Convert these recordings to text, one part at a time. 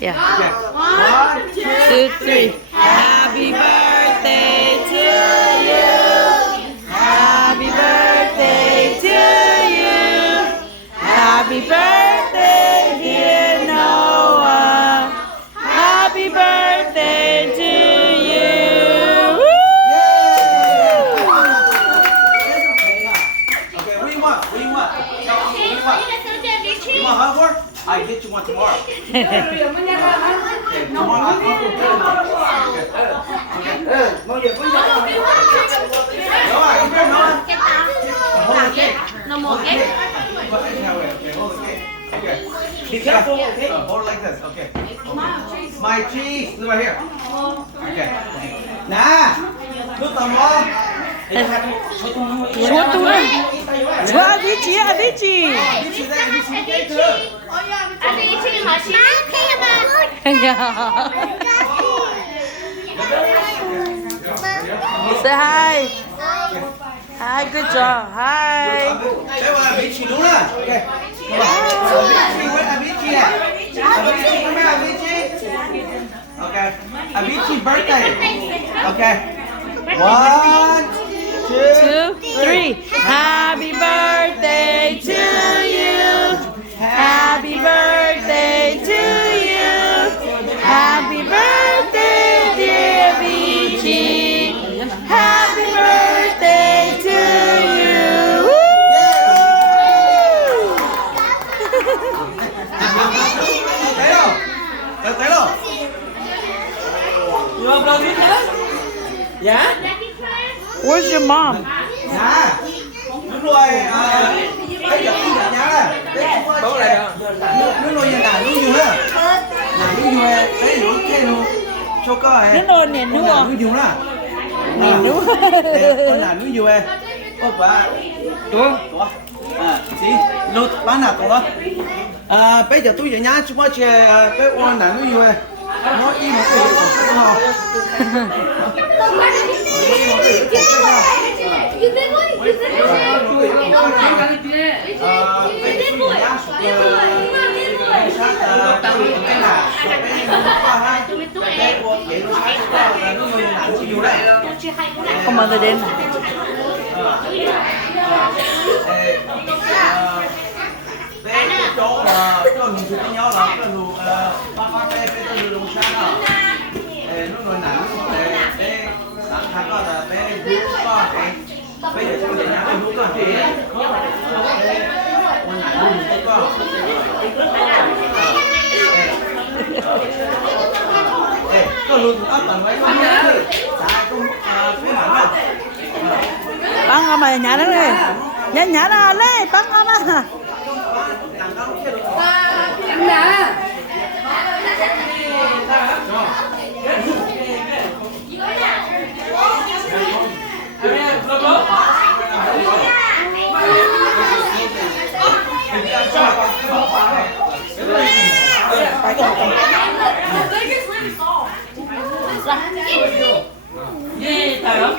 Yeah. Okay. 1, 2, 2, 3. Happy birthday to you. Happy birthday to you. Happy birthday, dear Noah. Happy birthday to you. Woo! Okay, what do you want? What do you want? Tell me what do you want? You want hot water? I get you one tomorrow. Okay, tomorrow I'll get you one. No more cake. Okay, hold the cake. Okay. Be careful, okay? Hold it like this, okay. My cheese, look right here. Okay. Nè, nước tầm không? Chúa tôi. Chúa Avicii, Avicii. Avicii đây, Avicii cái chưa? Avicii mà xin khi mà. Say hi. Hi, good job. Hi. Đây là Avicii đúng rồi. Okay. Avicii với Avicii này. Avicii với Avicii. Okay. Avicii birthday. Okay. 1, 2, 2, 3. Happy birthday to you. Happy birthday to you. Happy birthday, dear Avicii. Happy birthday to you. Woo! thấy không? Thấy không? Rồi rồi biết hết. Dạ. Where's your mom? Dạ. Đúng rồi. Bây giờ nhá này. Bố lại đâu? Nước nồi nhà nào nước nhiều ha. Nước nhiều ấy. Đấy nước kia luôn. Cho cơ ấy. Nước nồi nè, nước nước nhiều là. nước. Con là nước nhiều ấy. Ô bà. Đúng. Gì? Lô bán nào đó. Bây giờ tôi về nhà chúng tôi chơi cái con là nước nhiều ấy. Nó im một cái không nào. Không bao giờ đến. Cái chỗ là cái mình chụp với nhau là cái lù ba cái lù sáng à. Nó nồi nặng để thằng có là bé vuốt con cái bây giờ chúng ta nhắm vuốt con thì con nặng luôn cái con. Cái lù tao tận mấy con nhá. Tại con cái mảnh à. Tăng không mà nhả nó đi. Nhả nó lên, tăng không à. Nè. Gì tao?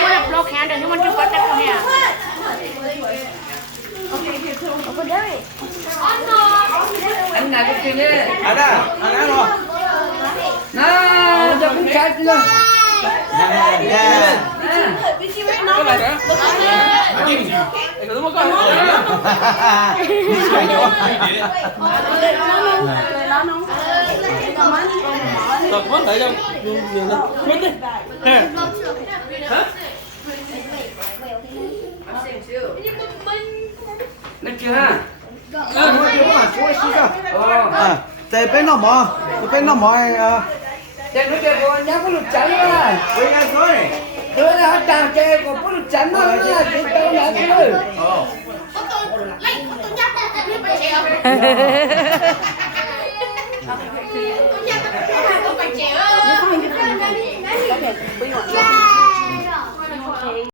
Mua là block hand nhưng mà chưa có tắt không nè. Anh nào có tiền đi. Ada, ada rồi. Nào, cho cũng chạy chưa? Yeah. Có lại nữa. Cái đúng không? Đi chơi chỗ. Rồi quấn lại cho. Quấn đi. Hả? Được chưa ha? Tại bên nó mò, bên nó mò. Chạy nó chạy còn nhá có lụt chắn á. Bên ngay thôi. Đưa ra chào chạy còn có lụt chắn á. Chúng tao đã thôi. Con nhắc